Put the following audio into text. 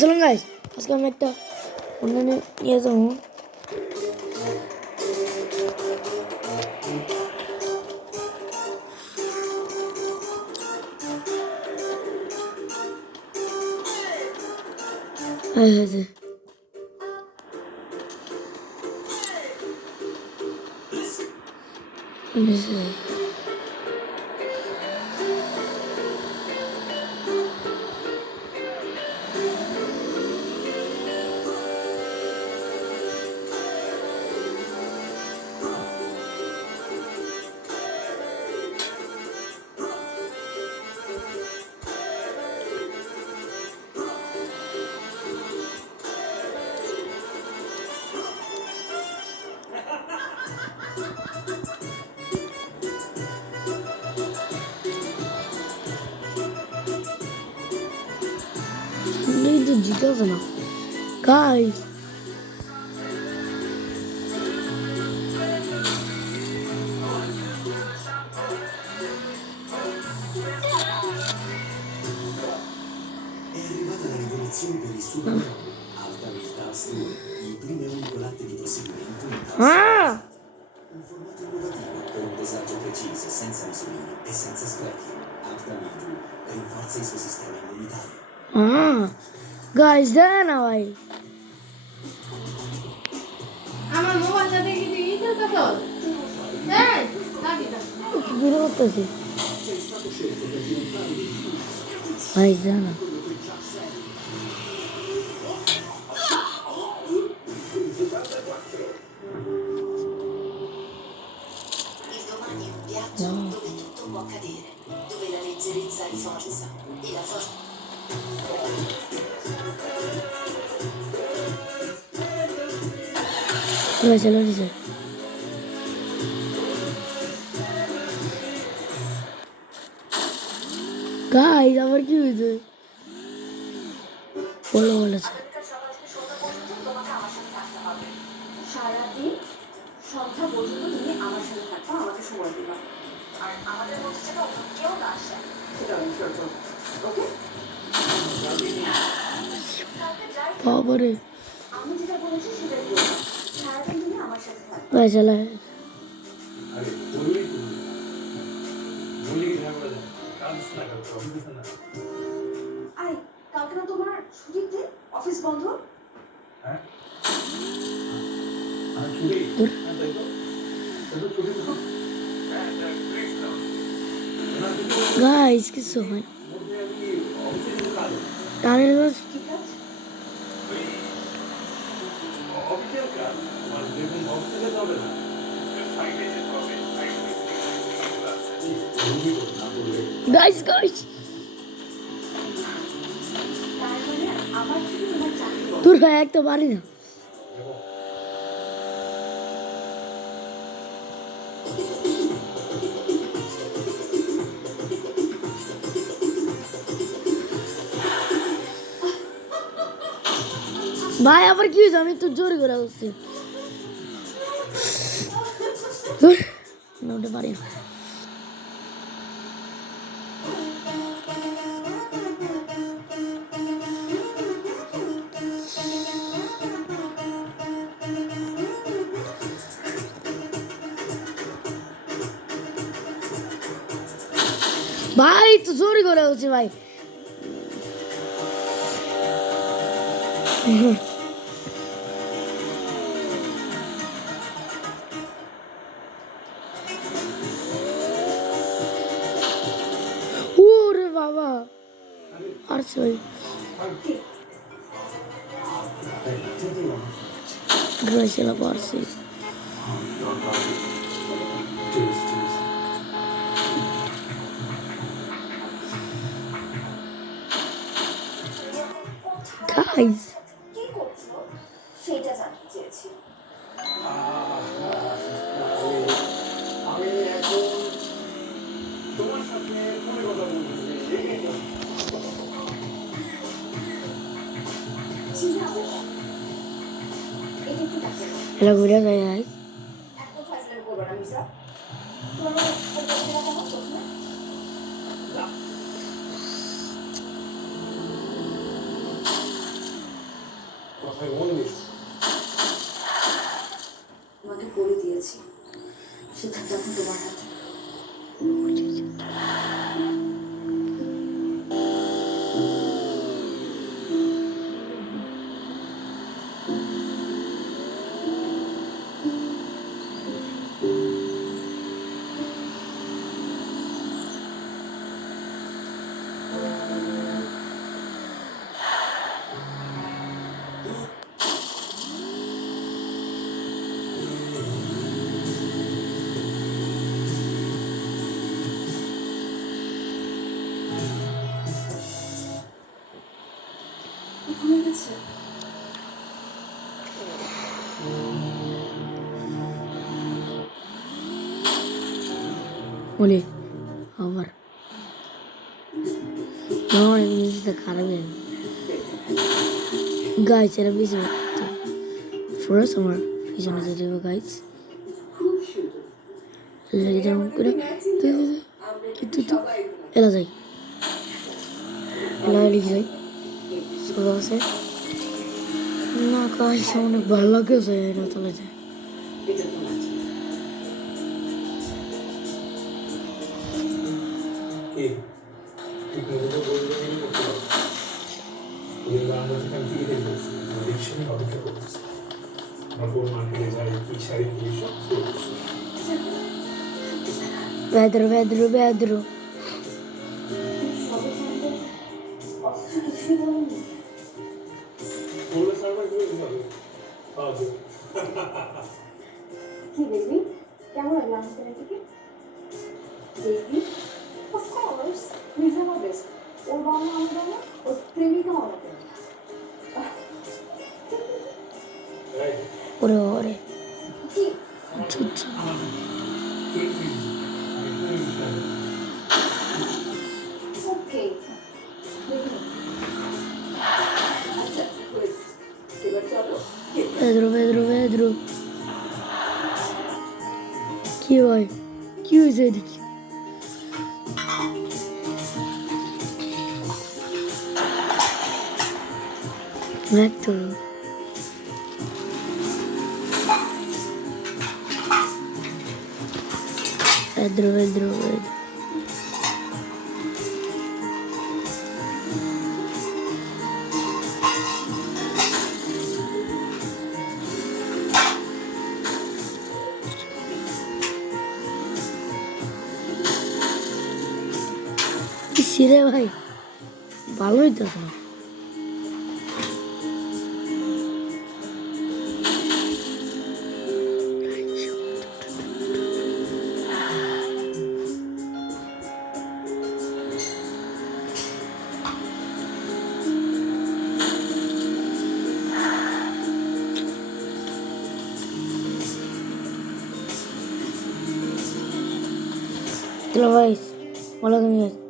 চলুন গাইস, আজকে আমি একটা অনলাইনে নিয়ে যাবো। Neydi ciddi o zaman? Guys. È arrivata la rivoluzione per il superuomo. Alta Vilta Astur, il primo e unico latte di proseguimento in calcio. Un formato innovativo per un dosaggio preciso, senza misurine e senza sprechi. Alta Vilta rinforza il suo sistema immunitario. Guys, then I. আমার মোবাইলটা দেখি দিই তো তো এই লাগি না Biri ortası. Guys, then. Il domani è un viaggio dove tutto può accadere, dove la leggerezza rinforza e la forza. Guys, hello, listen. Guys, আমার কি হয়েছে? বলো বলেছে। সারাদিন সন্ধ্যা পর্যন্ত তুমি আমার সাথে থাকবা, আমাকে সময় দিবা, আর আমাদের মধ্যে যেন অন্য কেউ না আসে সেটা আমি সহ্য ওকে। বাবারে। আমি যেটা বলেছি সেটাই করবো। সারাদিন তুমি আমার সাথে থাকবে। Guys, hello. আরে বললেই তো বলি কি ঝামেলা যায় কাজ না করতে অফিসে না আয়, কালকে না তোমার ছুটির দিন, অফিস বন্ধ। হ্যাঁ আর ছুটি তাই তো ছুটি তো Guys, কিছু হয়। তাদের বাস ঠিক আছে, অফিসিয়াল কাজ আমার দেখুন অফিসে যাবে না গাইস গাইস তার মানে আমার থেকে তোমার চাকরি বন্ধ। তোর ভাই একটা পারি না। ভাই আবার কি হয়েছে? আমি তো জোরে করে বলছি। ওটা পারি না। ভাই তো জোরে করে বলছি ভাই। ওরে বাবা আর সই গ্রাইসেলা পারছি। গাইস কি করছো সেটা জানতে চেয়েছি। আমি এখন তোমার সাথে ফোনে কথা বলছি এটা একটু ডাক্তার হ্যালো বুড়া গাইস। একদম ফাজলামি করবো না মিসা। তোমার ওই কথাটা কেমন প্রথমে? কথায় মনোনিবেশ। তোমাকে বলে দিয়েছি সিদ্ধান্ত এখন তোমার হাতে। ঘুমিয়ে গেছে। বলি আবার অনেক মিউজিকটা খারাপ গাইস এরা বেশি ফার্স্ট আমার পিছনে যেতে হবে গাইস খুব সুন্দর। লেগে যেমন করে আমরা সবাই এলা যাই এলা লিখে যাই সোজা আছে না গাইস অনেক ভালো লাগে এটা চলে যায় এটা তোমার জন্য। কি ঠিক মতো বলতে গেলে করতে পারবো। এগুলো আমরা সেখান থেকে দেখে বলছি রিক্সা নিয়ে অপেক্ষা করতেছি। আমার বোন মার্কেটে যায় কি শাড়ি কি সব করতেছি। বেদ্রো বেদ্রো বেদ্রো সবে জানতে অথচ কিছুই বলেনি। বললে সার্ভার করে দিতে হবে। আচ্ছা কি দেখবি কেমন লাগলো আমাদের থেকে দেখবি অফকোর্স রিজন অফ ওর বাবা মা আমার বাবা ওর প্রেমিকা আমার প্রেমিকা রাইট ওরে ওরে কি আচ্ছা আচ্ছা ওকে আচ্ছা এবার চলো বেদ্রো বেদ্রো বেদ্রো কি ভাই কি হয়েছে এদিকে তো বেদ্রো বেদ্রো বেদ্রো সিরে ভাই ভালোই তো Hello guys, hola guys.